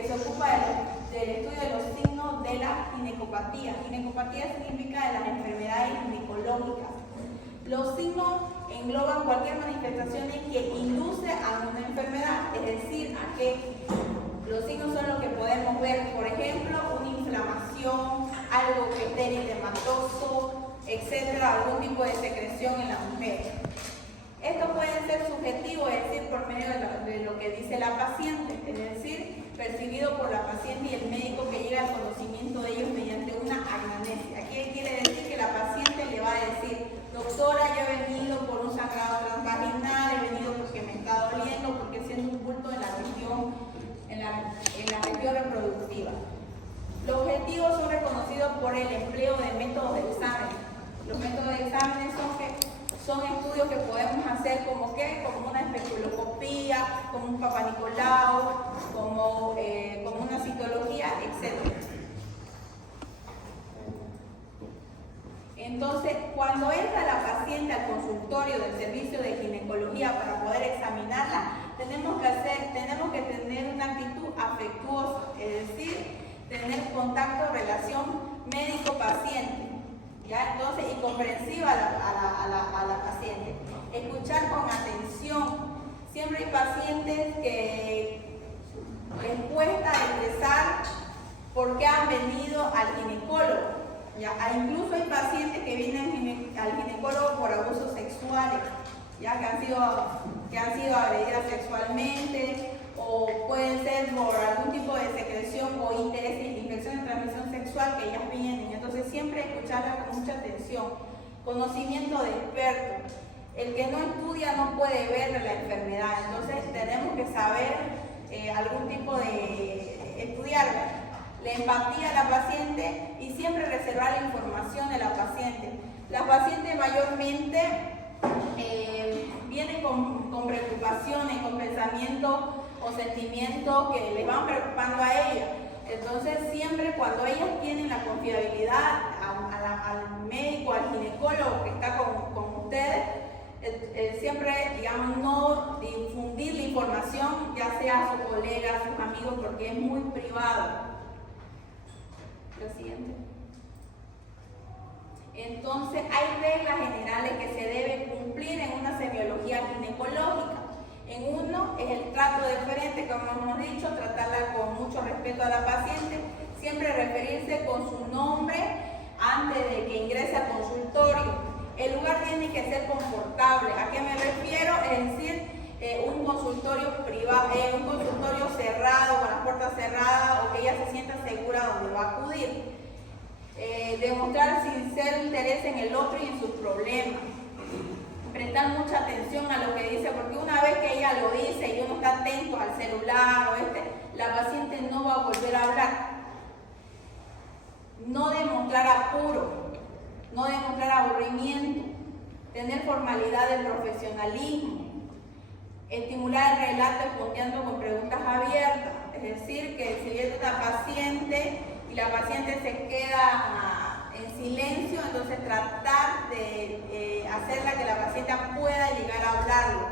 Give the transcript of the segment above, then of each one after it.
que se ocupa del estudio de los signos de la ginecopatía. Ginecopatía significa de las enfermedades ginecológicas. Los signos engloban cualquier manifestación que induce a una enfermedad, es decir, a que los signos son los que podemos ver, por ejemplo, una inflamación, algo que esté eritematoso, etcétera, algún tipo de secreción en la mujer. Esto puede ser subjetivo, es decir, por medio de lo que dice la paciente, es decir, percibido por la paciente y el médico que llega al conocimiento de ellos mediante una anamnesis. Aquí quiere decir que la paciente le va a decir: doctora, yo he venido por un sangrado transvaginal, he venido porque me está doliendo, porque siento un bulto en la región, en la región reproductiva. Los objetivos son reconocidos por el empleo de métodos de examen. Los métodos de examen son estudios que podemos hacer como una especuloscopía, como un Papa Nicolau, como una citología, etc. Entonces, cuando entra la paciente al consultorio del servicio de ginecología para poder examinarla, tenemos que tener una actitud afectuosa, es decir, tener contacto, relación médico-paciente, ¿ya? Entonces, y comprensiva a la paciente. Escuchar con atención. Siempre hay pacientes que les cuesta expresar por qué han venido al ginecólogo. ¿Ya? Incluso hay pacientes que vienen al ginecólogo por abusos sexuales, ¿ya? que han sido agredidas sexualmente, o pueden ser por algún tipo de secreción o interés en infección de transmisión sexual que ellas vienen. Entonces siempre escucharlas con mucha atención. Conocimiento de expertos. El que no estudia no puede ver la enfermedad, entonces tenemos que saber algún tipo de estudiarla. La empatía a la paciente y siempre reservar la información de la paciente. Las pacientes mayormente vienen con preocupaciones, con pensamientos o sentimientos que les van preocupando a ellas. Entonces siempre cuando ellas tienen la confiabilidad al médico, al ginecólogo que está con ustedes, siempre, digamos, no difundir la información, ya sea a sus colegas, a sus amigos, porque es muy privado. Lo siguiente. Entonces, hay reglas generales que se deben cumplir en una semiología ginecológica. En uno es el trato deferente, como hemos dicho, tratarla con mucho respeto a la paciente, siempre referirse con su nombre antes de que ingrese al consultorio. El lugar tiene que ser confortable. ¿A qué me refiero? Es decir, un consultorio privado, un consultorio cerrado, con las puertas cerradas, o que ella se sienta segura donde va a acudir. Demostrar sincero interés en el otro y en sus problemas. Prestar mucha atención a lo que dice, porque una vez que ella lo dice y uno está atento al celular la paciente no va a volver a hablar. No demostrar apuro, no demostrar aburrimiento, tener formalidad del profesionalismo. Estimular el relato esponteando con preguntas abiertas, es decir, que si viene una paciente y la paciente se queda en silencio, entonces tratar de hacerla que la paciente pueda llegar a hablarlo.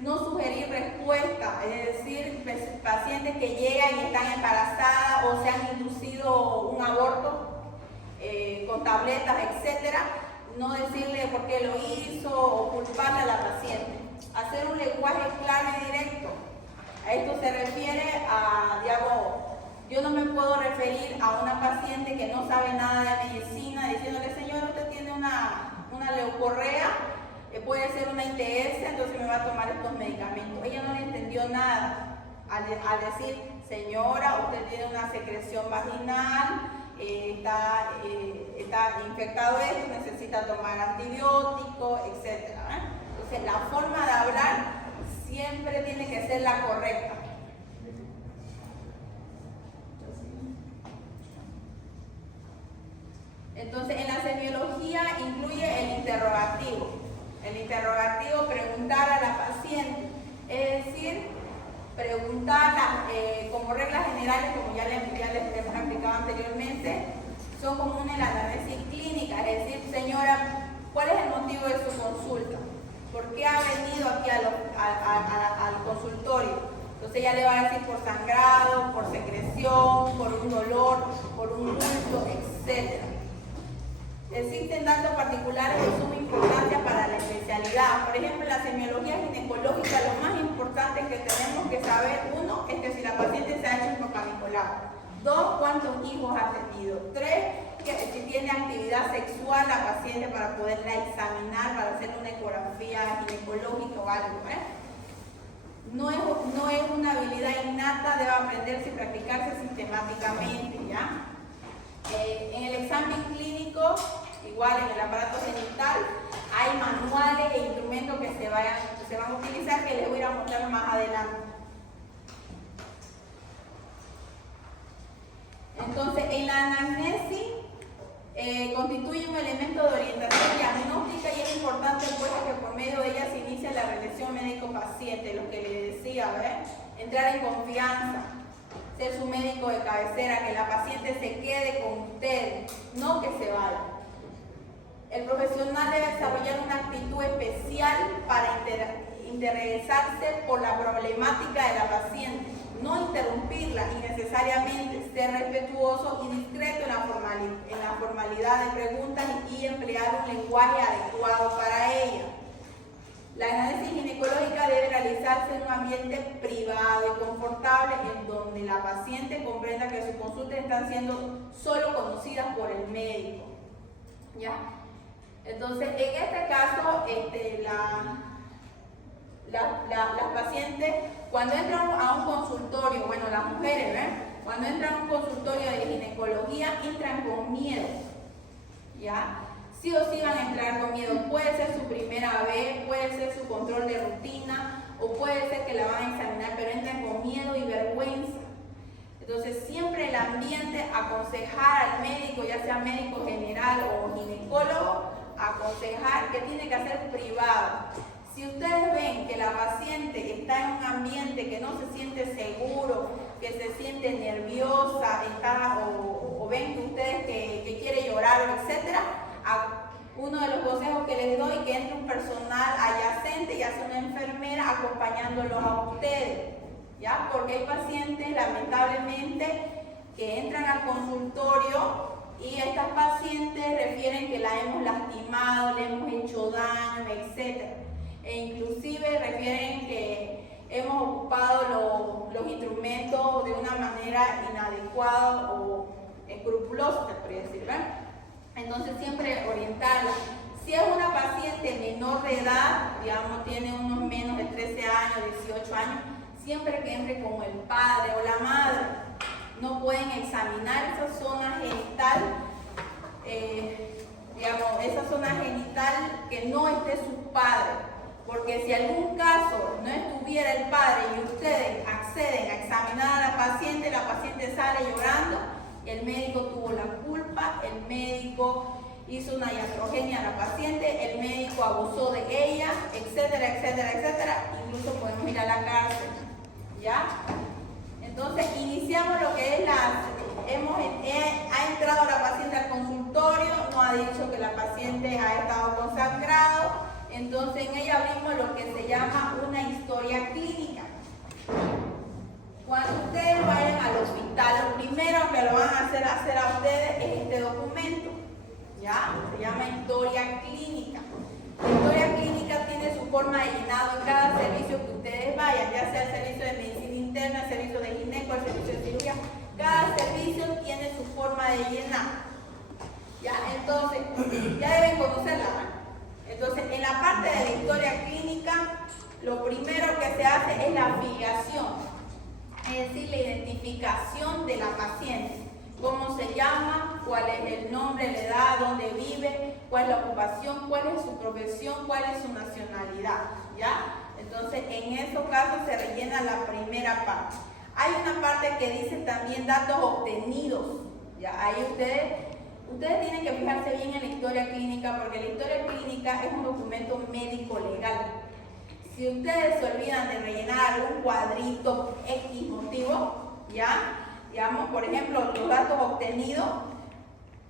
No sugerir respuesta, es decir, pacientes que llegan y están embarazadas o se han inducido un aborto con tabletas, etc. No decirle por qué lo hizo o culparle a la paciente. Hacer un lenguaje claro y directo. A esto se refiere a, digamos, yo no me puedo referir a una paciente que no sabe nada de medicina diciéndole: señora, usted tiene una leucorrea, puede ser una ITS, entonces me va a tomar estos medicamentos. Ella no le entendió nada al decir: señora, usted tiene una secreción vaginal, está infectado esto, necesita tomar antibióticos, etc. Entonces la forma de hablar siempre tiene que ser la correcta. Entonces, en la semiología incluye el interrogativo. El interrogativo, preguntar a la paciente, es decir, preguntarla como reglas generales, como ya les hemos explicado anteriormente, son comunes en la análisis clínica, es decir, señora, ¿cuál es el motivo de su consulta? ¿Por qué ha venido aquí al consultorio? Entonces ella le va a decir: por sangrado, por infección, por un dolor, por un bulto, etc. Existen datos particulares de suma importancia para la especialidad. Por ejemplo, en la semiología ginecológica, lo más importante que tenemos que saber, uno, es que si la paciente se ha hecho un Papá Nicolau. Dos, cuántos hijos ha tenido. Tres, que si tiene actividad sexual la paciente para poderla examinar, para hacer una ecografía ginecológica o algo. No es una habilidad innata, debe aprenderse y practicarse sistemáticamente, ¿ya? En el examen clínico, igual en el aparato genital, hay manuales e instrumentos que se van a utilizar, que les voy a mostrar más adelante. Entonces, en la anamnesis constituye un elemento de orientación diagnóstica y es importante pues que por medio de ella se inicia la relación médico-paciente, lo que le decía, entrar en confianza, ser su médico de cabecera, que la paciente se quede con usted, no que se vaya. El profesional debe desarrollar una actitud especial para interesarse por la problemática de la paciente, no interrumpirla innecesariamente, ser respetuoso y discreto en la formalidad de preguntas y emplear un lenguaje adecuado para ella. La análisis ginecológica debe realizarse en un ambiente privado y confortable en donde la paciente comprenda que sus consultas están siendo solo conocidas por el médico. ¿Ya? Entonces, en este caso, las pacientes, cuando entran a un consultorio, bueno, las mujeres, cuando entran a un consultorio de ginecología, entran con miedo, ¿ya? Sí o sí van a entrar con miedo. Puede ser su primera vez, puede ser su control de rutina, o puede ser que la van a examinar, pero entran con miedo y vergüenza. Entonces, siempre el ambiente, aconsejar al médico, ya sea médico general o ginecólogo, aconsejar que tiene que hacer privado. Si ustedes ven que la paciente está en un ambiente que no se siente seguro, que se siente nerviosa, o ven que ustedes que quiere llorar, etc., uno de los consejos que les doy es que entre un personal adyacente, ya sea una enfermera, acompañándolos a ustedes, ¿ya? Porque hay pacientes, lamentablemente, que entran al consultorio y estas pacientes refieren que la hemos lastimado, le hemos hecho daño, etc. E inclusive refieren que hemos ocupado los instrumentos de una manera inadecuada o escrupulosa, se podría decir, ¿verdad? Entonces siempre orientarla. Si es una paciente menor de edad, digamos tiene unos menos de 13 años, 18 años, siempre que entre con el padre o la madre, no pueden examinar esa zona genital, esa zona genital que no esté su padre, porque si en algún caso no estuviera el padre y ustedes acceden a examinar a la paciente sale llorando y el médico tuvo la culpa, el médico hizo una iatrogenia a la paciente, el médico abusó de ella, etcétera, etcétera, etcétera, incluso podemos ir a la cárcel, ¿ya? Entonces iniciamos lo que es ha entrado la paciente al consultorio, no ha dicho que la paciente ha estado con sangrado, entonces en ella abrimos lo que se llama una historia clínica. Cuando ustedes vayan al hospital, lo primero que lo van a hacer a ustedes es este documento, ¿ya? Se llama historia clínica. La historia clínica tiene su forma de llenado en cada servicio que ustedes vayan, ya sea el servicio de medicina interna, el servicio de gineco, el servicio de cirugía. Cada servicio tiene su forma de llenar, ¿ya? Entonces, ya deben conocerla, ¿no? Entonces, en la parte de la historia clínica, lo primero que se hace es la afiliación, es decir, la identificación de la paciente. Cómo se llama, cuál es el nombre, la edad, dónde vive, cuál es la ocupación, cuál es su profesión, cuál es su nacionalidad, ¿ya? Entonces, en esos casos se rellena la primera parte. Hay una parte que dice también datos obtenidos, ¿ya? Ahí ustedes tienen que fijarse bien en la historia clínica, porque la historia clínica es un documento médico legal. Si ustedes se olvidan de rellenar algún cuadrito X motivo, ¿ya? Digamos, por ejemplo, los datos obtenidos,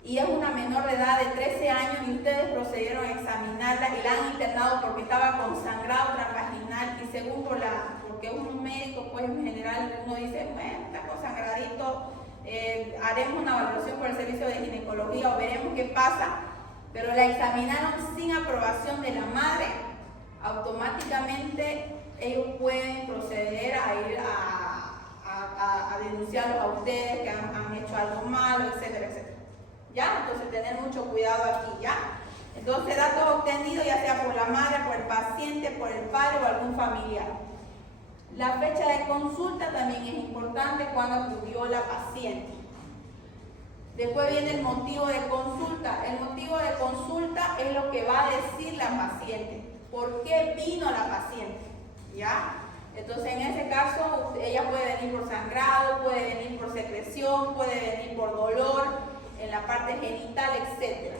y es una menor de edad de 13 años y ustedes procedieron a examinarla y la han internado porque estaba con sangrado transvaginal y según porque un médico, pues en general uno dice, bueno, está con sangradito haremos una evaluación por el servicio de ginecología o veremos qué pasa, pero la examinaron sin aprobación de la madre, automáticamente ellos pueden proceder a ir a denunciarlos a ustedes que han hecho algo malo, etcétera, etcétera. ¿Ya? Entonces tener mucho cuidado aquí, ¿ya? Entonces datos obtenidos ya sea por la madre, por el paciente, por el padre o algún familiar. La fecha de consulta también es importante, cuando acudió la paciente. Después viene el motivo de consulta. El motivo de consulta es lo que va a decir la paciente. ¿Por qué vino la paciente? ¿Ya? Entonces en ese caso ella puede venir por sangrado, puede venir por secreción, puede venir por dolor en la parte genital, etc.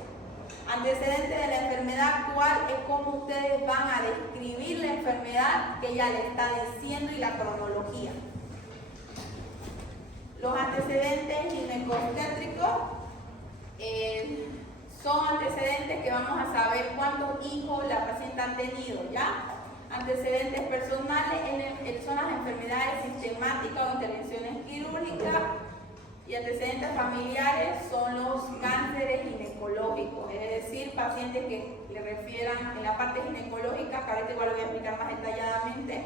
Antecedentes de la enfermedad actual es cómo ustedes van a describir la enfermedad que ella le está diciendo y la cronología. Los antecedentes ginecobstétricos son antecedentes que vamos a saber cuántos hijos la paciente ha tenido, ¿ya? Antecedentes personales son las enfermedades sistemáticas o intervenciones quirúrgicas, y antecedentes familiares son los cánceres ginecológicos, es decir, pacientes que le refieran en la parte ginecológica, que ahorita igual lo voy a explicar más detalladamente,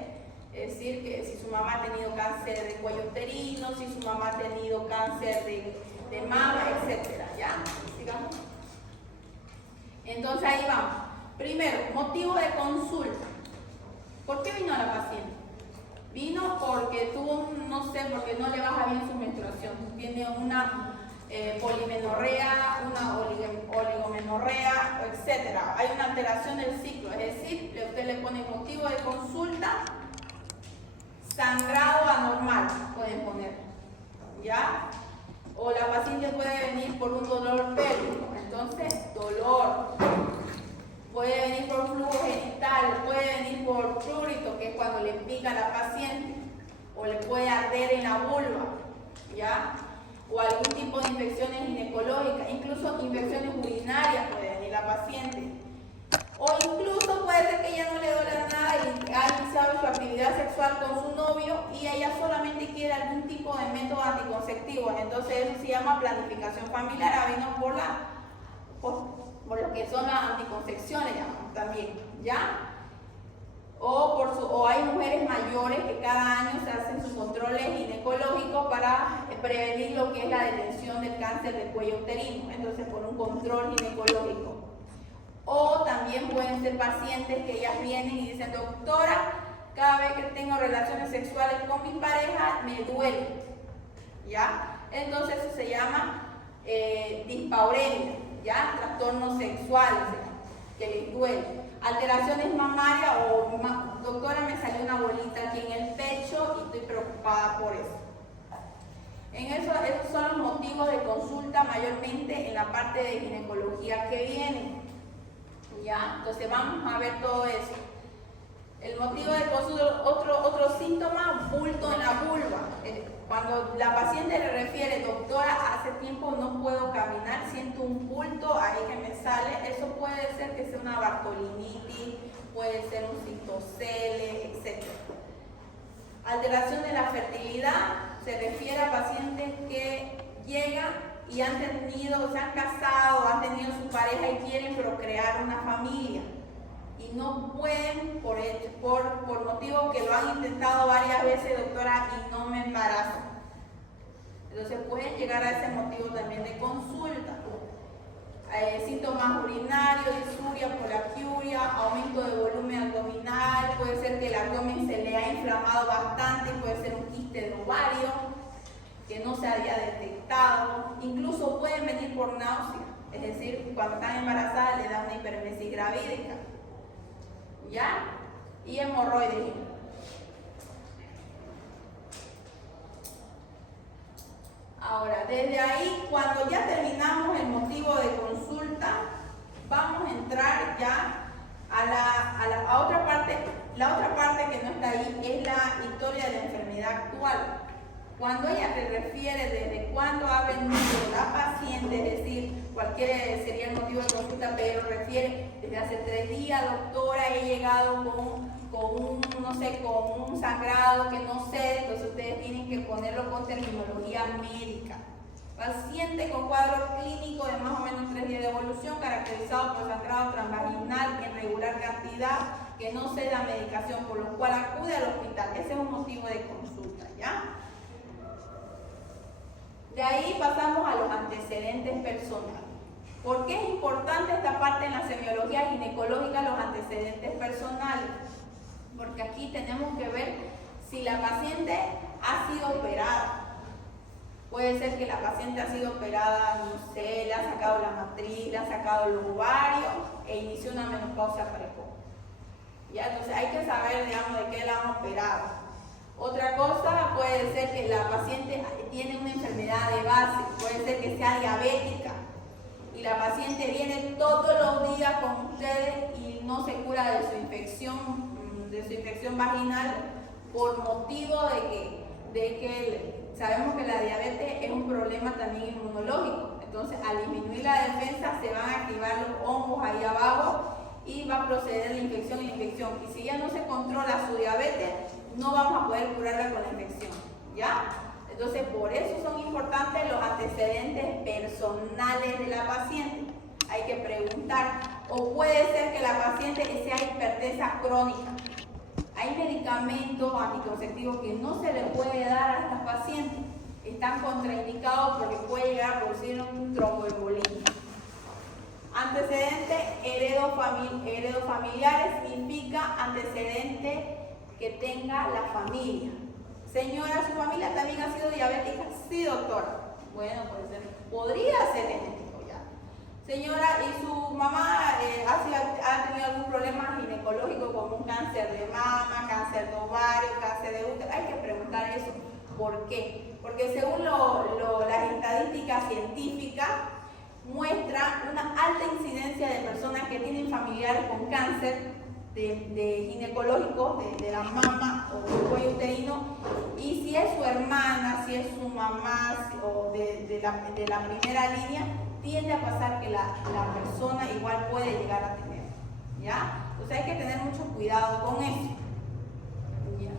es decir, que si su mamá ha tenido cáncer de cuello uterino, si su mamá ha tenido cáncer de mama, etc. ¿Ya? Sigamos. Entonces ahí vamos. Primero, motivo de consulta. ¿Por qué vino la paciente? Vino porque tuvo, no sé, porque no le baja bien su menstruación. Tiene una polimenorrea, una oligomenorrea, etc. Hay una alteración del ciclo, es decir, usted le pone motivo de consulta, sangrado anormal, pueden poner, ¿ya? O la paciente puede venir por un dolor pélvico, entonces dolor. Puede venir por flujo genital, puede venir por prurito, que es cuando le pica a la paciente, o le puede arder en la vulva, ¿ya? O algún tipo de infecciones ginecológicas, incluso infecciones urinarias puede venir la paciente. O incluso puede ser que ella no le duela nada y ha iniciado su actividad sexual con su novio y ella solamente quiere algún tipo de método anticonceptivo. Entonces eso se llama planificación familiar, vino por lo que son las anticoncepciones también, ¿ya? O hay mujeres mayores que cada año se hacen sus controles ginecológicos para prevenir lo que es la detención del cáncer del cuello uterino, entonces por un control ginecológico. O también pueden ser pacientes que ellas vienen y dicen, doctora, cada vez que tengo relaciones sexuales con mi pareja me duele, ¿ya? Entonces eso se llama dispauremia, ¿ya? Trastornos sexuales, que les duele. Alteraciones mamarias o, doctora, me salió una bolita aquí en el pecho y estoy preocupada por eso. Esos son los motivos de consulta mayormente en la parte de ginecología que vienen. ¿Ya? Entonces vamos a ver todo eso. El motivo de consulta, otro síntoma, bulto en la vulva. Cuando la paciente le refiere, doctora, hace tiempo no puedo caminar, siento un bulto ahí que me sale, eso puede ser que sea una bartolinitis, puede ser un citocele, etc. Alteración de la fertilidad, se refiere a pacientes que llegan y se han casado, han tenido su pareja y quieren procrear una familia y no pueden por motivos que lo han intentado varias veces, doctora, y no me embarazo. Entonces pueden llegar a ese motivo también de consulta. Síntomas urinarios, disuria, poliaquiuria, aumento de volumen abdominal, puede ser que el abdomen se le ha inflamado bastante, puede ser un quiste de ovario que no se había detectado, incluso pueden venir por náusea, es decir, cuando están embarazadas le dan una hiperemesis gravídica, ¿ya? Y hemorroides. Ahora, desde ahí, cuando ya terminamos el motivo de consulta, vamos a entrar ya a otra parte. La otra parte que no está ahí es la historia de la enfermedad actual. Cuando ella te refiere desde cuándo ha venido la paciente, es decir, cualquier sería el motivo de consulta, pero refiere desde hace 3 días, doctora, he llegado con no sé, con un sangrado que no cede, entonces ustedes tienen que ponerlo con terminología médica. Paciente con cuadro clínico de más o menos 3 días de evolución, caracterizado por sangrado transvaginal en regular cantidad, que no cede a medicación, por lo cual acude al hospital. Ese es un motivo de consulta, ¿ya? De ahí pasamos a los antecedentes personales. ¿Por qué es importante esta parte en la semiología ginecológica, los antecedentes personales? Porque aquí tenemos que ver si la paciente ha sido operada. Puede ser que la paciente ha sido operada, no sé, le ha sacado la matriz, le ha sacado los ovarios e inició una menopausia precoz. ¿Ya? Entonces hay que saber, digamos, de qué la han operado. Otra cosa puede ser que la paciente tiene una enfermedad de base, puede ser que sea diabética y la paciente viene todos los días con ustedes y no se cura de su infección vaginal por motivo de que sabemos que la diabetes es un problema también inmunológico. Entonces, al disminuir la defensa, se van a activar los hongos ahí abajo y va a proceder la infección y la infección. Y si ya no se controla su diabetes, no vamos a poder curarla con la infección, ¿ya? Entonces, por eso son importantes los antecedentes personales de la paciente. Hay que preguntar. O puede ser que la paciente sea hipertensa crónica. Hay medicamentos anticonceptivos que no se le puede dar a estas pacientes. Están contraindicados porque puede llegar a producir un tromboembolismo. Antecedentes heredofamiliares significa antecedente que tenga la familia. Señora, ¿su familia también ha sido diabética? Sí, doctora. Bueno, podría ser genético ya. Señora, ¿y su mamá ha tenido algún problema ginecológico como un cáncer de mama, cáncer de ovario, cáncer de útero? Hay que preguntar eso. ¿Por qué? Porque según las estadísticas científicas, muestra una alta incidencia de personas que tienen familiares con cáncer de ginecológico, de la mama o del cuello uterino, y si es su hermana, si es su mamá o de la primera línea, tiende a pasar que la persona igual puede llegar a tener, ¿ya? Entonces hay que tener mucho cuidado con eso. ¿Ya?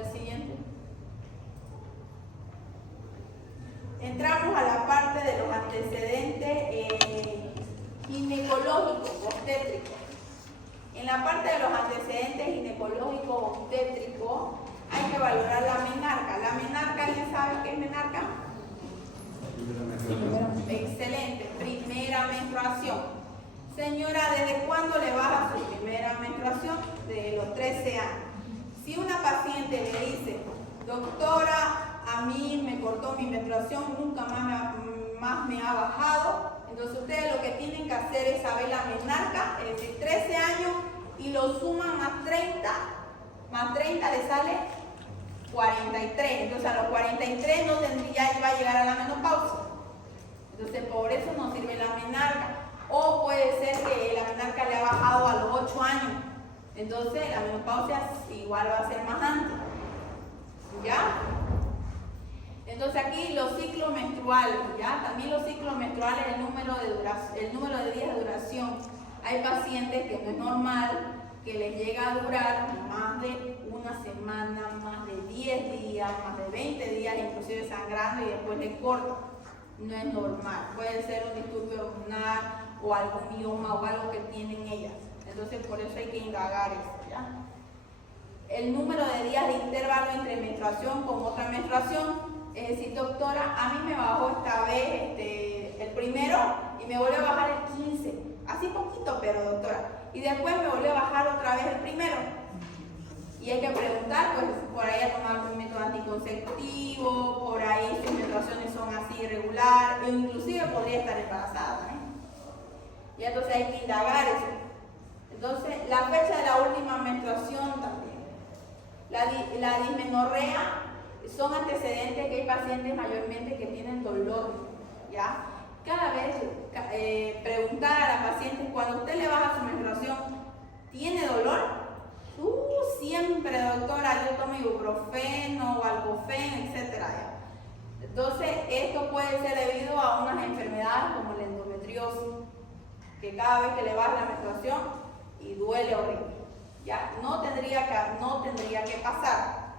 La siguiente. Entramos a la parte de los antecedentes ginecológicos, obstétricos. En la parte de los antecedentes ginecológicos obstétricos hay que valorar la menarca. ¿La menarca, alguien sabe qué es menarca? Excelente, primera menstruación. Señora, ¿desde cuándo le baja su primera menstruación? De los 13 años. Si una paciente le dice, doctora, a mí me cortó mi menstruación, nunca más me ha bajado, entonces ustedes lo que tienen que hacer es saber la menarca, es decir, 13 años, y lo suman más 30 le sale 43. Entonces a los 43 no tendría, va a llegar a la menopausia. Entonces por eso no sirve la menarca. O puede ser que la menarca le ha bajado a los 8 años. Entonces la menopausia igual va a ser más antes. ¿Ya? Entonces aquí los ciclos menstruales, ¿ya? También los ciclos menstruales, el número de días de duración. Hay pacientes que no es normal que les llega a durar más de una semana, más de 10 días, más de 20 días, inclusive sangrando y después les corta. No es normal. Puede ser un disturbio hormonal o algún mioma o algo que tienen ellas. Entonces por eso hay que indagar eso, ¿ya? El número de días de intervalo entre menstruación con otra menstruación. Es decir, doctora, a mí me bajó esta vez el primero y me volvió a bajar el 15. Así poquito, pero doctora. Y después me volvió a bajar otra vez el primero. Y hay que preguntar, pues por ahí a tomar un método anticonceptivo, por ahí sus menstruaciones son así irregulares, o inclusive podría estar embarazada, ¿eh? Y entonces hay que indagar eso. Entonces, la fecha de la última menstruación también. La dismenorrea son antecedentes que hay pacientes mayormente que tienen dolor, ¿ya? Cada vez preguntar a la paciente, cuando usted le baja su menstruación, ¿tiene dolor? Siempre, doctora, yo tomo ibuprofeno o algofeno, etc. Entonces, esto puede ser debido a unas enfermedades como la endometriosis, que cada vez que le baja la menstruación y duele horrible. Ya, no tendría que pasar.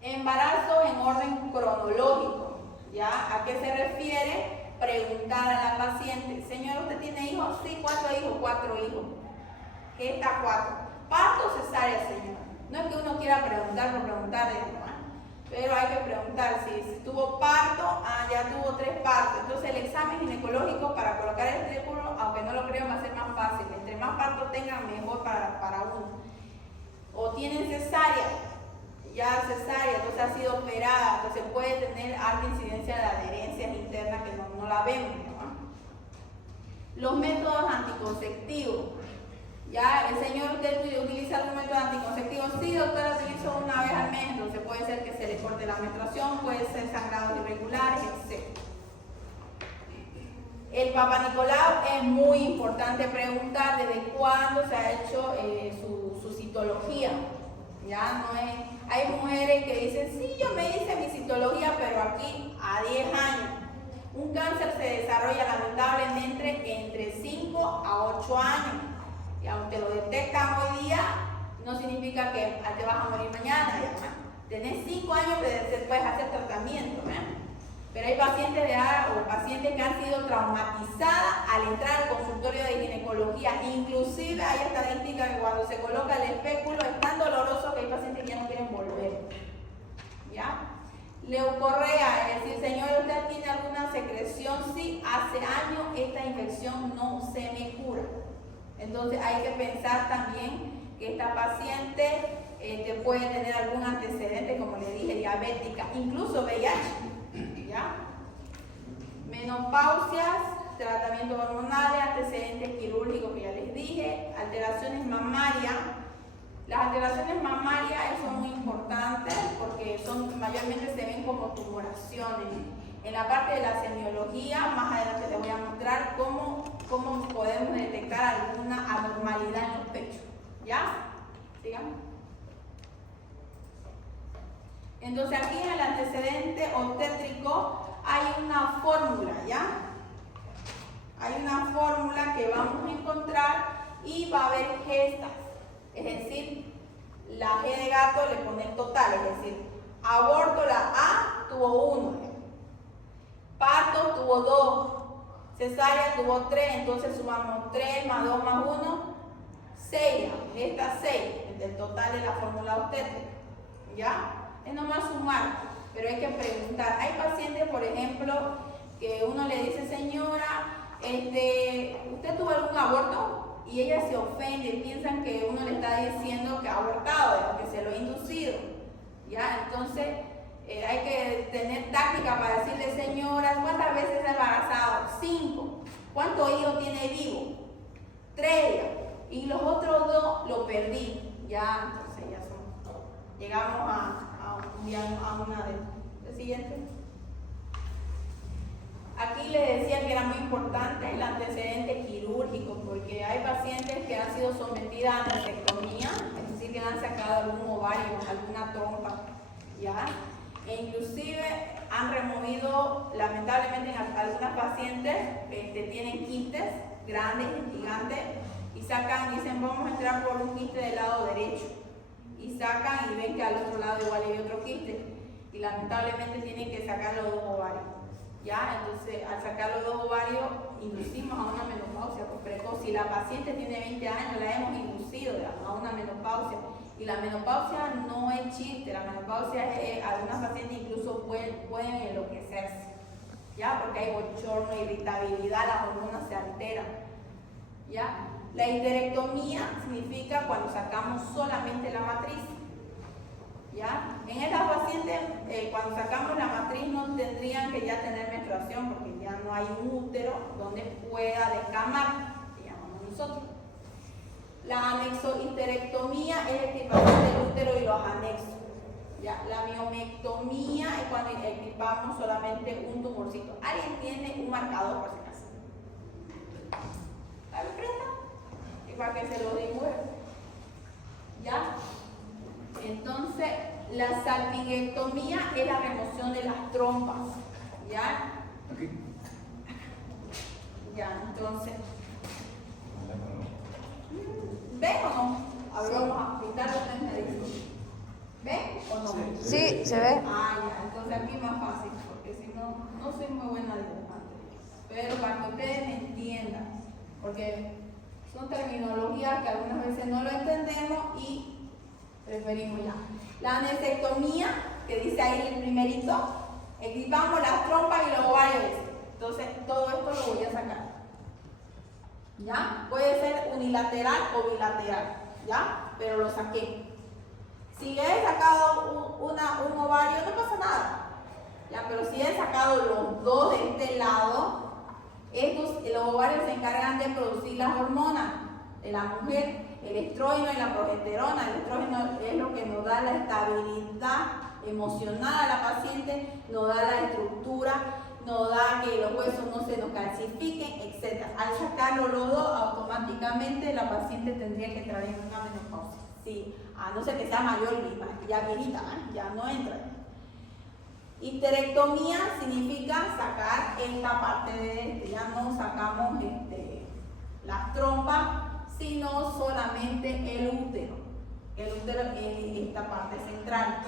Embarazo en orden cronológico. ¿Ya? ¿A qué se refiere? Preguntar a la paciente, señor, ¿usted tiene hijos? Sí, ¿cuántos hijos? 4 hijos. ¿Qué está 4? ¿Parto o cesárea, señor? No es que uno quiera preguntar por preguntar, ¿no? Pero hay que preguntar si tuvo parto, ya tuvo 3 partos. Entonces el examen ginecológico para colocar el triángulo, aunque no lo crean, va a ser más fácil. Entre más partos tengan, mejor para uno. O tienen cesárea, entonces ha sido operada, entonces puede tener alta incidencia de adherencias internas que no la vemos, ¿no? Los métodos anticonceptivos. Ya, el señor, ¿usted utiliza algún método anticonceptivo? Sí, doctora, utilizo una vez al mes, entonces puede ser que se le corte la menstruación, puede ser sangrados irregulares, etc. El Papa Nicolau es muy importante preguntar desde cuándo se ha hecho su citología. Ya no es, hay mujeres que dicen, sí, yo me hice mi citología, pero aquí a 10 años. Un cáncer se desarrolla lamentablemente entre 5 a 8 años. Y aunque lo detectan hoy día, no significa que te vas a morir mañana. Tenés 5 años que puedes hacer tratamiento. Pero hay pacientes pacientes que han sido traumatizadas al entrar al consultorio de ginecología. Inclusive hay estadísticas que cuando se coloca el espéculo es tan doloroso que hay pacientes que ya no quieren volver. ¿Ya? Leucorrea, es decir, señor, ¿usted tiene alguna secreción? Sí, hace años esta infección no se me cura. Entonces hay que pensar también que esta paciente puede tener algún antecedente, como le dije, diabética, incluso VIH. ¿Ya? Menopausias, tratamientos hormonales, antecedentes quirúrgicos que ya les dije, alteraciones mamarias. Las alteraciones mamarias son muy importantes porque mayormente se ven como tumoraciones. En la parte de la semiología, más adelante les voy a mostrar cómo podemos detectar alguna anormalidad en los pechos. ¿Ya? Sigamos. Entonces aquí en el antecedente obstétrico hay una fórmula, ¿ya? Hay una fórmula que vamos a encontrar y va a haber gestas. Es decir, la G de gato le pone el total, es decir, aborto, la A tuvo 1, parto tuvo 2, cesárea tuvo 3, entonces sumamos 3 más 2 más 1, 6, esta 6, el total de la fórmula obstétrica, ¿ya? Es nomás sumar, pero hay que preguntar. Hay pacientes, por ejemplo, que uno le dice, señora, ¿usted tuvo algún aborto? Y ella se ofende, piensan que uno le está diciendo que ha abortado, que se lo ha inducido. ¿Ya? Entonces, hay que tener táctica para decirle, señora, ¿cuántas veces ha embarazado? 5. ¿Cuántos hijos tiene vivo? 3. Y los otros 2 lo perdí. Ya, entonces ya son. Llegamos a una de. ¿El siguiente? Aquí les decía que era muy importante el antecedente quirúrgico, porque hay pacientes que han sido sometidas a mastectomía, es decir, que han sacado algún ovario, alguna trompa, ¿ya? E inclusive han removido, lamentablemente en algunas pacientes tienen quistes grandes, gigantes, y dicen vamos a entrar por un quiste del lado derecho, y sacan y ven que al otro lado igual hay otro quiste, y lamentablemente tienen que sacar los 2 ovarios. ¿Ya? Entonces, al sacar los 2 ovarios, inducimos a una menopausia precoz. Si la paciente tiene 20 años, la hemos inducido a una menopausia. Y la menopausia no es chiste, la menopausia es, algunas pacientes incluso pueden enloquecerse, ¿ya? Porque hay bochorno, irritabilidad, las hormonas se alteran, ¿ya? La histerectomía significa cuando sacamos solamente la matriz. ¿Ya? En estas pacientes, cuando sacamos la matriz, no tendrían que ya tener menstruación porque ya no hay un útero donde pueda descamar, que llamamos nosotros. La anexohisterectomía es extirpación del útero y los anexos. ¿Ya? La miomectomía es cuando extirpamos solamente un tumorcito. ¿Alguien tiene un marcador por si acaso? ¿La prenda? Y para que se lo dibuje. ¿Ya? Entonces, la salpingectomía es la remoción de las trompas. ¿Ya? Aquí. Ya, entonces. Ve ¿Ven o no? A ver, vamos a pintar ustedes me dicen. ¿Ven o no? Sí, se ve. Ah, ya, entonces aquí más fácil, porque si no, no soy muy buena dibujante. Pero para que ustedes me entiendan, porque son terminologías que algunas veces no lo entendemos y preferimos ya. La anesectomía, que dice ahí el primerito, equipamos las trompas y los ovarios. Entonces, todo esto lo voy a sacar. ¿Ya? Puede ser unilateral o bilateral, ¿ya? Pero lo saqué. Si le he sacado un ovario, no pasa nada, ¿ya? Pero si he sacado los dos de este lado, los ovarios se encargan de producir las hormonas de la mujer, el estrógeno y la progesterona. El estrógeno es lo que nos da la estabilidad emocional a la paciente, nos da la estructura, nos da que los huesos no se nos calcifiquen, etc. Al sacarlo los dos, automáticamente la paciente tendría que entrar en una menopausia. Sí, a no ser que sea mayor, ya viejita, ya no entra. Histerectomía significa sacar esta parte de ya no sacamos las trompas, sino solamente el útero. El útero es esta parte central.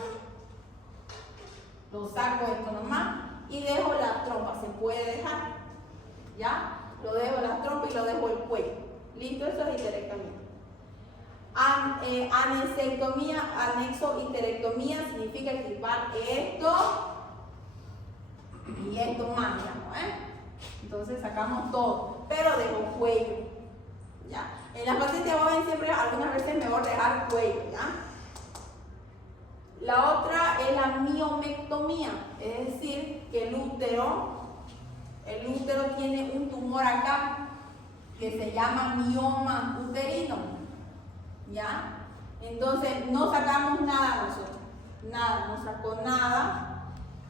Lo saco esto nomás y dejo las trompas, se puede dejar, ¿ya? Lo dejo las trompas y lo dejo el cuello. Listo, eso es histerectomía. Anesectomía, anexo histerectomía significa equipar esto y esto más, ¿no? Entonces sacamos todo, pero dejo cuello, ¿ya? En las pacientes jóvenes siempre algunas veces es mejor dejar cuello, ¿ya? La otra es la miomectomía, es decir, que el útero tiene un tumor acá que se llama mioma uterino, ¿ya? Entonces no sacamos nada nosotros, nada, no saco nada.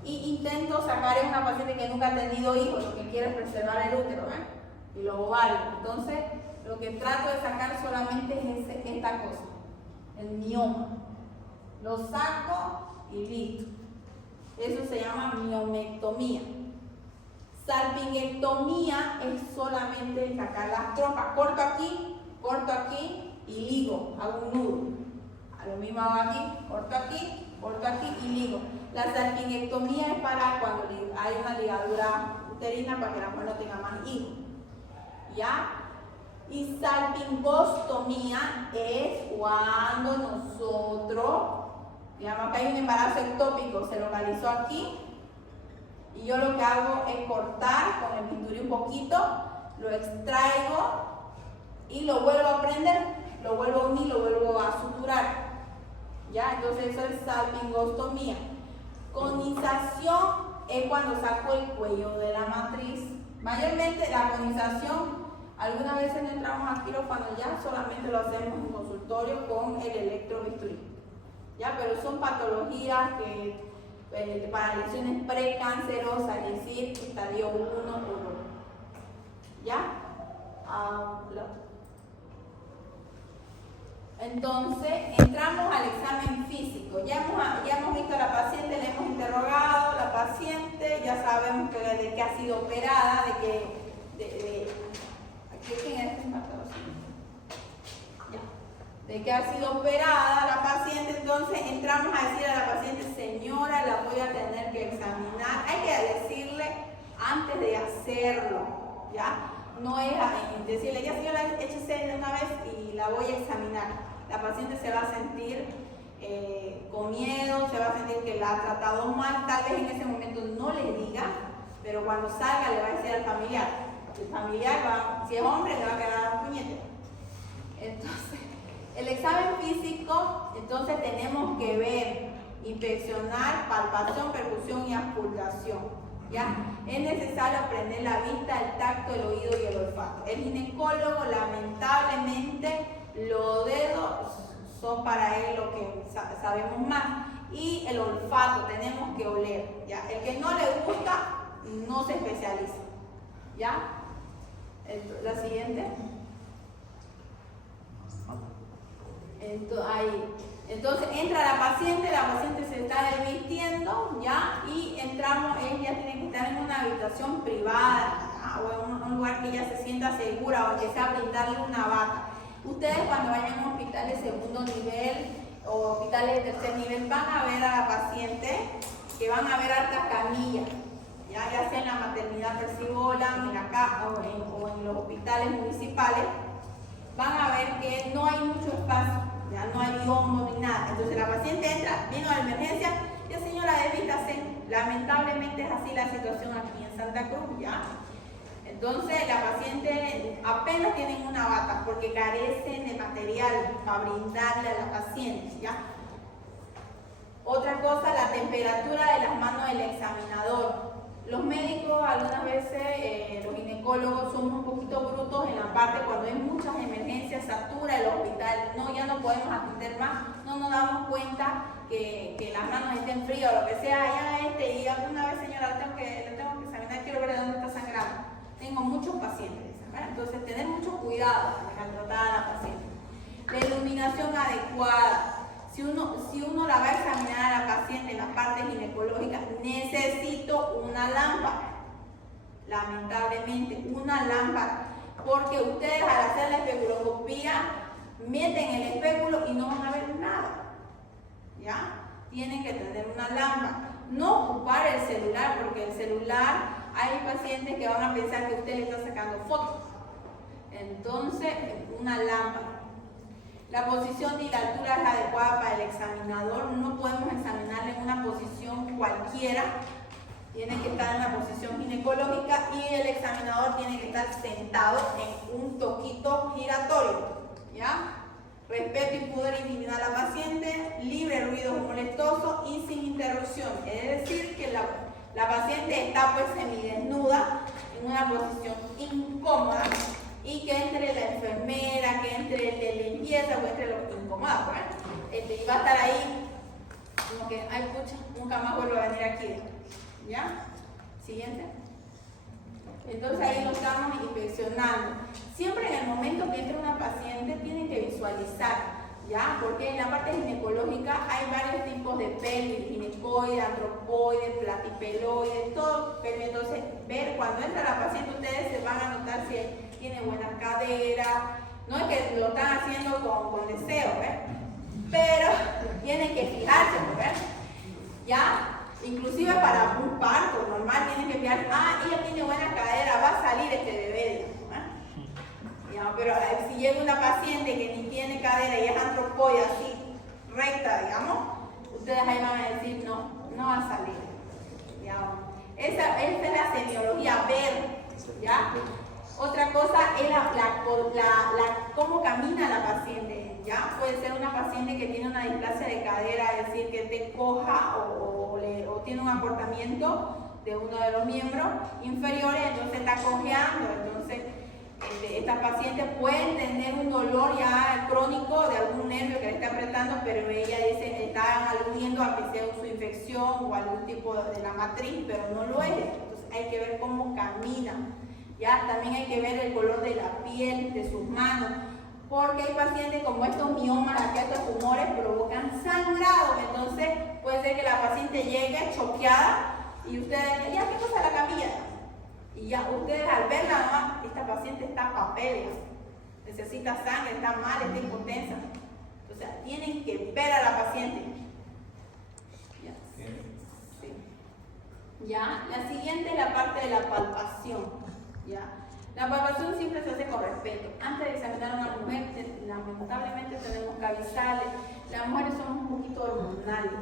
Y intento sacar a una paciente que nunca ha tenido hijos, lo que quiere es preservar el útero, y los ovarios. Entonces, lo que trato de sacar solamente es esta cosa, el mioma. Lo saco y listo. Eso se llama miomectomía. Salpingectomía es solamente sacar las trompas. Corto aquí y ligo, hago un nudo. A lo mismo hago aquí, corto aquí y ligo. La salpingectomía es para cuando hay una ligadura uterina para que la mujer no tenga más hijos, ¿ya? Y salpingostomía es cuando nosotros, digamos que hay un embarazo ectópico, se localizó aquí, y yo lo que hago es cortar con el bisturí un poquito, lo extraigo y lo vuelvo a prender, lo vuelvo a unir, lo vuelvo a suturar, ¿ya? Entonces eso es salpingostomía. Conización es cuando saco el cuello de la matriz. Mayormente la conización, algunas veces no entramos a quirófano ya, solamente lo hacemos en consultorio con el electrobisturí, ¿ya? Pero son patologías que para lesiones precancerosas, es decir, estadio 1 o 2, ¿ya? Entonces, entramos al examen físico. Ya hemos visto a la paciente, le hemos interrogado a la paciente, ya sabemos de qué ha sido operada, de que ha sido operada la paciente. Entonces, entramos a decir a la paciente, señora, la voy a tener que examinar. Hay que decirle antes de hacerlo, ¿ya? No es decirle, ya señora, échese de una vez y la voy a examinar. La paciente se va a sentir con miedo, se va a sentir que la ha tratado mal, tal vez en ese momento no le diga, pero cuando salga le va a decir al familiar. El familiar, si es hombre, le va a quedar puñete. Entonces, el examen físico, entonces tenemos que ver, inspeccionar, palpación, percusión y auscultación, ¿ya? Es necesario aprender la vista, el tacto, el oído y el olfato. El ginecólogo, lamentablemente, los dedos son para él lo que sabemos más, y el olfato, tenemos que oler, ¿ya? El que no le gusta no se especializa, ¿ya? La siguiente. Entonces entra la paciente se está desvistiendo, ¿ya? Y entramos, ella tiene que estar en una habitación privada, ¿ya? O en un lugar que ella se sienta segura, o que sea brindarle una bata. Ustedes cuando vayan a hospitales de segundo nivel o hospitales de tercer nivel van a ver a la paciente que van a ver altas camillas, ya sea en la maternidad Percibola, en la casa o en los hospitales municipales, van a ver que no hay mucho espacio, ya no hay hombro ni nada. Entonces la paciente entra, vino a la emergencia, ya señora, desvístase. Lamentablemente es así la situación aquí en Santa Cruz, ¿ya? Entonces la paciente apenas tienen una bata porque carecen de material para brindarle a la paciente, ¿ya? Otra cosa, la temperatura de las manos del examinador. Los médicos algunas veces, los ginecólogos, somos un poquito brutos en la parte cuando hay muchas emergencias, satura el hospital, no, ya no podemos atender más, no nos damos cuenta que las manos estén frías o lo que sea, y alguna vez señora, le tengo que examinar, quiero ver de dónde está sangrando. Tengo muchos pacientes, ¿verdad? Entonces tener mucho cuidado al tratar a la paciente. La iluminación adecuada. Si uno la va a examinar a la paciente en la parte ginecológica, necesito una lámpara. Lamentablemente, una lámpara. Porque ustedes al hacer la especuloscopía, meten el espéculo y no van a ver nada. ¿Ya? Tienen que tener una lámpara. No ocupar el celular, porque el celular, hay pacientes que van a pensar que usted le está sacando fotos. Entonces, una lámpara. La posición y la altura es adecuada para el examinador. No podemos examinarle en una posición cualquiera. Tiene que estar en una posición ginecológica y el examinador tiene que estar sentado en un toquito giratorio. ¿Ya? Respeto y pudor e intimidad a la paciente, libre de ruidos molestosos y sin interrupción. Es decir, que la paciente está pues semidesnuda en una posición incómoda y que entre la enfermera, que entre el de limpieza o entre los incomodados, y va a estar ahí como que, ay pucha, nunca más vuelvo a venir aquí. ¿Ya? Siguiente. Entonces ahí lo estamos inspeccionando. Siempre en el momento que entra una paciente tienen que visualizar, ¿ya? Porque en la parte ginecológica hay varios tipos de pelvis, ginecoide, antropoide, platipeloide, todo. Pero entonces, ver cuando entra la paciente, ustedes se van a notar si tiene buenas caderas. No es que lo están haciendo con deseo, ¿ves? Pero tienen que fijarse, ¿ves? ¿Ya? Inclusive para un parto normal tienen que fijar, ella tiene buena cadera, va a salir este bebé, digamos, pero si llega una paciente que ni tiene cadera y es antropoide así, recta, digamos, ustedes ahí van a decir, no va a salir, digamos. Esa es la semiología, ver, ¿ya? Otra cosa es cómo camina la paciente, ¿ya? Puede ser una paciente que tiene una displasia de cadera, es decir, que esté coja o tiene un acortamiento de uno de los miembros inferiores, entonces está cojeando. Entonces, estas pacientes pueden tener un dolor ya crónico de algún nervio que le está apretando, pero ella dice, están aludiendo a que sea su infección o algún tipo de la matriz, pero no lo es. Entonces, hay que ver cómo camina. Ya, también hay que ver el color de la piel, de sus manos, porque hay pacientes como estos miomas, aquí estos tumores provocan sangrado, entonces puede ser que la paciente llegue choqueada y ustedes, ya, ¿qué cosa la camilla? Y ya ustedes al verla, esta paciente está papelea, necesita sangre, está mal, está impotensa. O sea, tienen que ver a la paciente. Ya. Sí. Ya, la siguiente es la parte de la palpación. ¿Ya? La palpación siempre se hace con respeto. Antes de examinar a una mujer, lamentablemente tenemos que avisarle. Las mujeres somos un poquito hormonales.